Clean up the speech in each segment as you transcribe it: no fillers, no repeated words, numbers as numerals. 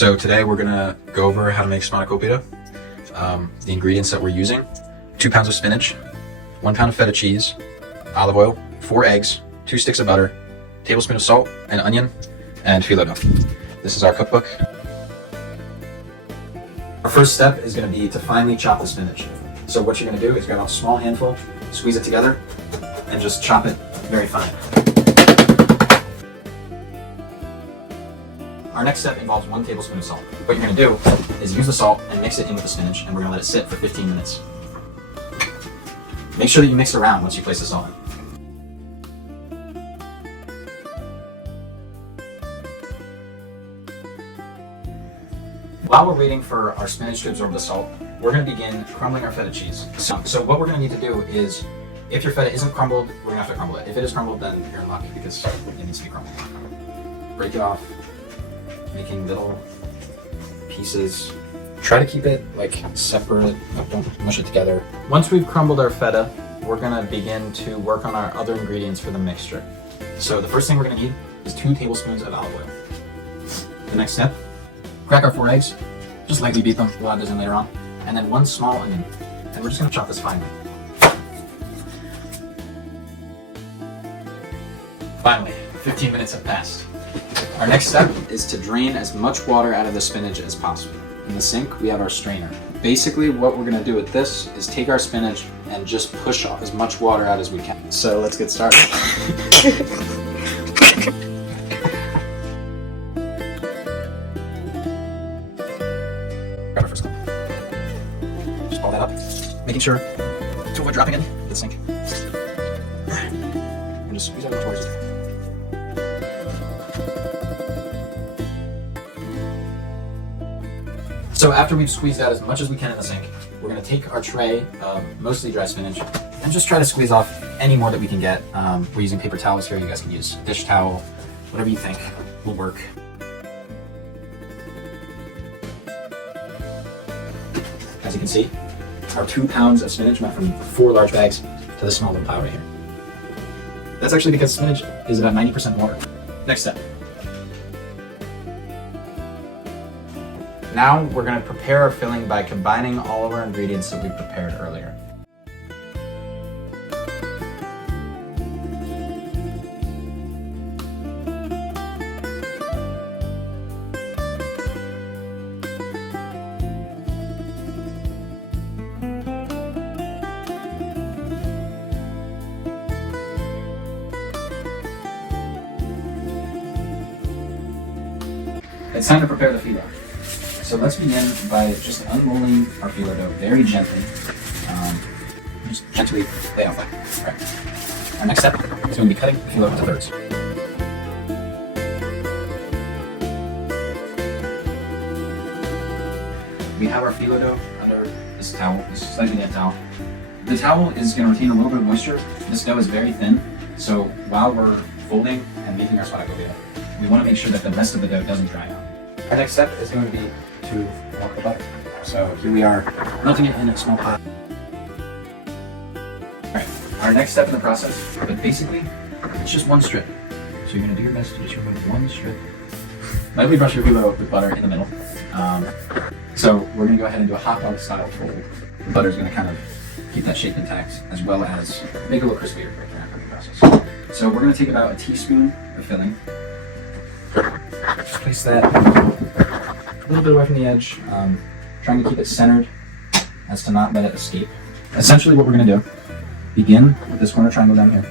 So today we're gonna go over how to make Spanakopita. The ingredients that we're using: 2 pounds of spinach, 1 pound of feta cheese, olive oil, 4 eggs, 2 sticks of butter, tablespoon of salt, an onion, and phyllo dough. This is our cookbook. Our first step is gonna be to finely chop the spinach. So what you're gonna do is grab a small handful, squeeze it together, and just chop it very fine. Our next step involves 1 tablespoon of salt. What you're going to do is use the salt and mix it in with the spinach, and we're going to let it sit for 15 minutes. Make sure that you mix it around once you place the salt in. While we're waiting for our spinach to absorb the salt, we're going to begin crumbling our feta cheese. So what we're going to need to do is, if your feta isn't crumbled, we're going to have to crumble it. If it is crumbled, then you're in luck because it needs to be crumbled. Break it off, making little pieces. Try to keep it like separate, don't mush it together. Once we've crumbled our feta, we're gonna begin to work on our other ingredients for the mixture. So the first thing we're gonna need is 2 tablespoons of olive oil. The next step, crack our 4 eggs, just lightly beat them, we'll add those in later on. And then 1 small onion, and we're just gonna chop this finely. Finally, 15 minutes have passed. Our next step is to drain as much water out of the spinach as possible. In the sink, we have our strainer. Basically, what we're gonna do with this is take our spinach and just push off as much water out as we can. So let's get started. Grab our first cup. Just ball that up, making sure to avoid dropping it into the sink. And just squeeze out as much water as you can. So after we've squeezed out as much as we can in the sink, we're going to take our tray of mostly dry spinach and just try to squeeze off any more that we can get. We're using paper towels here. You guys can use dish towel, whatever you think will work. As you can see, our 2 pounds of spinach went from 4 large bags to this small little pile right here. That's actually because spinach is about 90% water. Next step. Now we're going to prepare our filling by combining all of our ingredients that we prepared earlier. It's time to prepare the phyllo. So let's begin by just unrolling our phyllo dough very gently. Just gently lay it on flat. Right. Our next step is going to be cutting the phyllo into thirds. We have our phyllo dough under this towel, this slightly damp towel. The towel is going to retain a little bit of moisture. This dough is very thin, so while we're folding and making our Spanakopita, we want to make sure that the rest of the dough doesn't dry out. Our next step is going to be to melt the butter. So here we are, melting it in a small pot. Alright, our next step in the process, but basically, it's just 1 strip. So you're going to do your best to just remove 1 strip. Lightly brush your phyllo with butter in the middle. So we're going to go ahead and do a hot dog style fold. The butter is going to kind of keep that shape intact, as well as make it a little crispier right there in the process. So we're going to take about a teaspoon of filling. Just place that a little bit away from the edge, trying to keep it centered as to not let it escape. Essentially what we're going to do, begin with this corner triangle down here,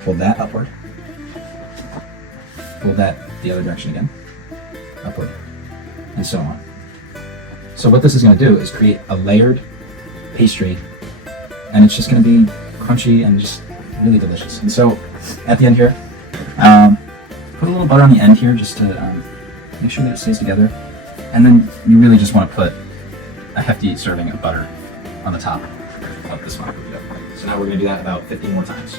fold that upward, fold that the other direction again, upward, and so on. So what this is going to do is create a layered pastry, and it's just going to be crunchy and just really delicious. And so at the end here, put a little butter on the end here just to make sure that it stays together. And then you really just want to put a hefty serving of butter on the top of this one. So now we're going to do that about 15 more times.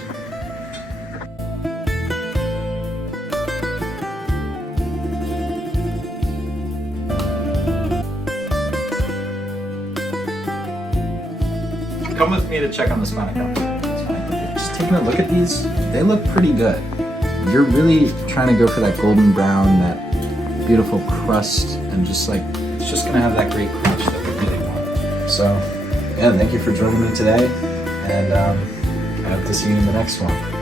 Come with me to check on the Spanakopita. Just taking a look at these, they look pretty good. You're really trying to go for that golden brown, that beautiful crust and just like, it's just gonna have that great crunch that we really want. So yeah, thank you for joining me today, and I hope to see you in the next one.